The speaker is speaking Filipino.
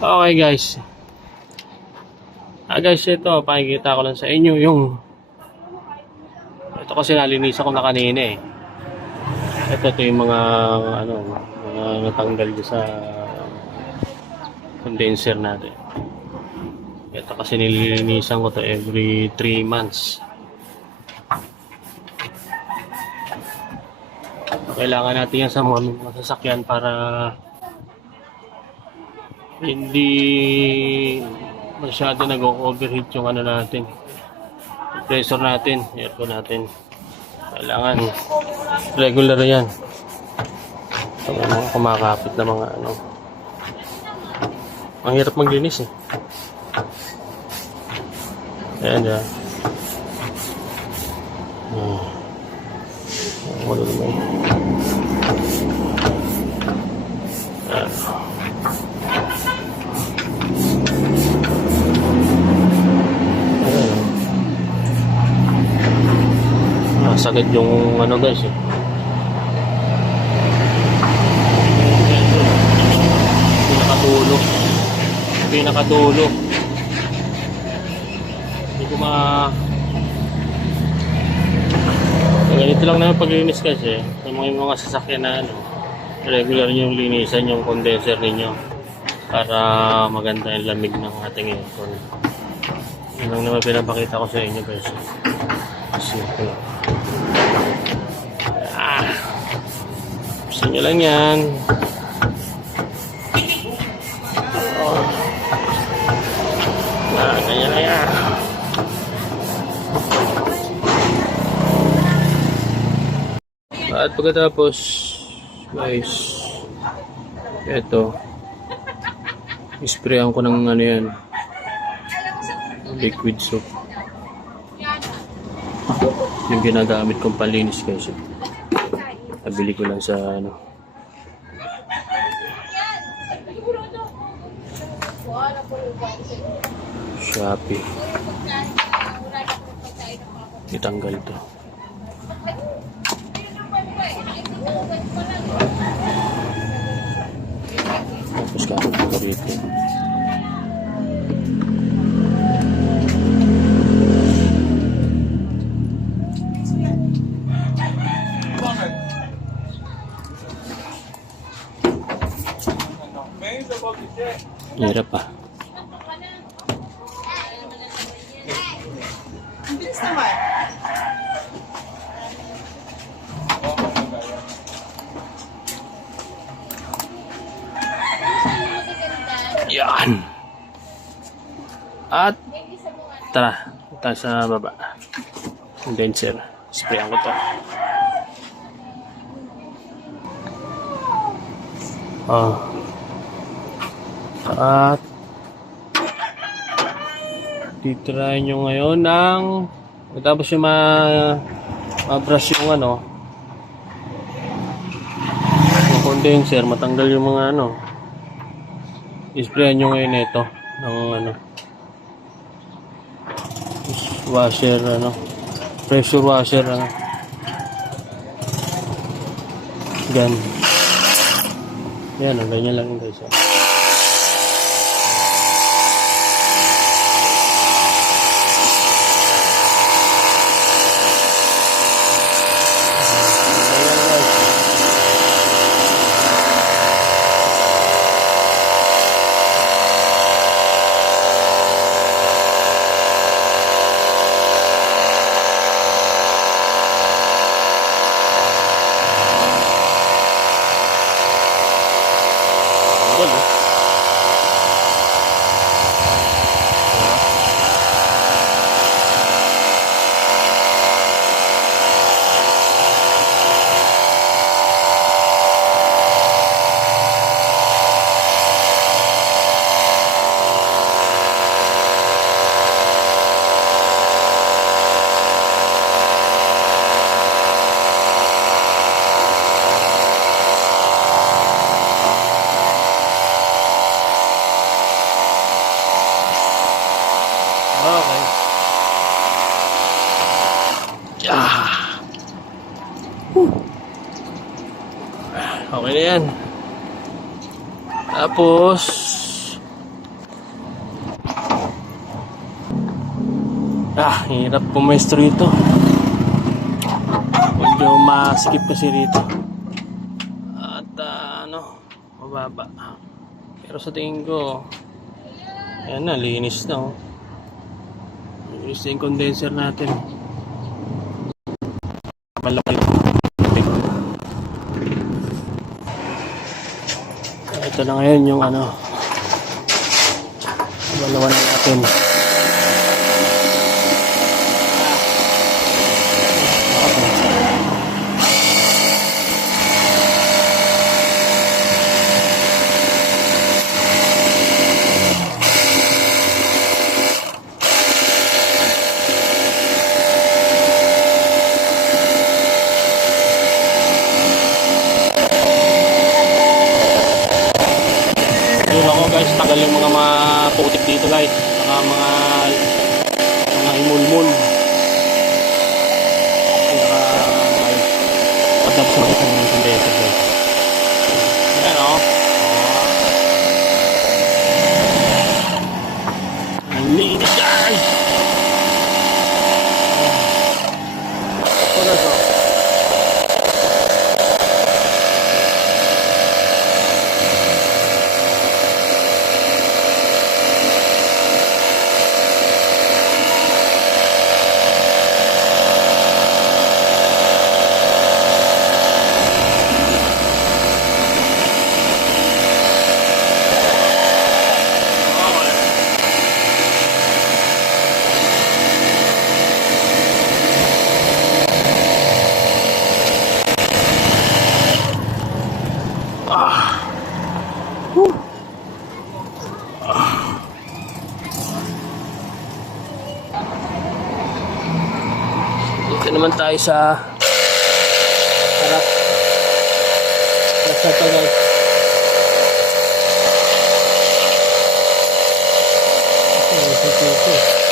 Okay guys. Guys, ito pakikita ko lang sa inyo yung ito kasi nalinisan ko na kanina eh. Ito yung mga mga natanggal dyan sa condenser natin. Ito kasi nililinisan ko to every 3 months. Kailangan natin yan sa mga sasakyan para hindi masyado nag-overheat yung natin, compressor natin, aircon natin. Kailangan regular yan. So, may mga kumakapit na mga ang hirap maglinis eh. Ayan dyan. Wala naman. Ayan. Sakit yung guys eh. Pinakadulo. Hindi ko ganito lang naman paglinis kasi yung mga sasakyan na regular yung linisan yung condenser ninyo para maganda yung lamig ng ating aircon. Yun lang naman pinapakita ko sa inyo guys. Simple. Gusto nyo lang yan. Ganyan na yan. At pagkatapos guys, eto isprayan ko ng yan, liquid soap. Yung ginagamit kong panlinis guys. Nabili ko lang sa Shopee. Itanggal to. Tapos kakot ko dito. Hirap pa. Bilis naman. Yan. At tara, tayo sa baba. Condenser. Sprayan ko to. At titirahin nyo ngayon ng tapos yung ma-brush yung yung condenser, matanggal yung mga isprayan nyo ngayon ito ng washer, pressure washer, gan yan, ganyan lang guys. Okay. Okay na yan. Tapos Hirap pumestro ito. Medyo masikip kasi rito. At mababa. Pero sa tingin ko, ayan na, linis na oh. Linis na yung condenser natin. Malaki. Ito na ngayon yung malawan natin. Guys, tagal yung mga maputik dito guys, mga imulmul. Pag-absorb ka ng condenser guys. Ayan o. Ang linis guys. Ano to? Dito naman tayo sa harap. Nasa ito guys. Ito.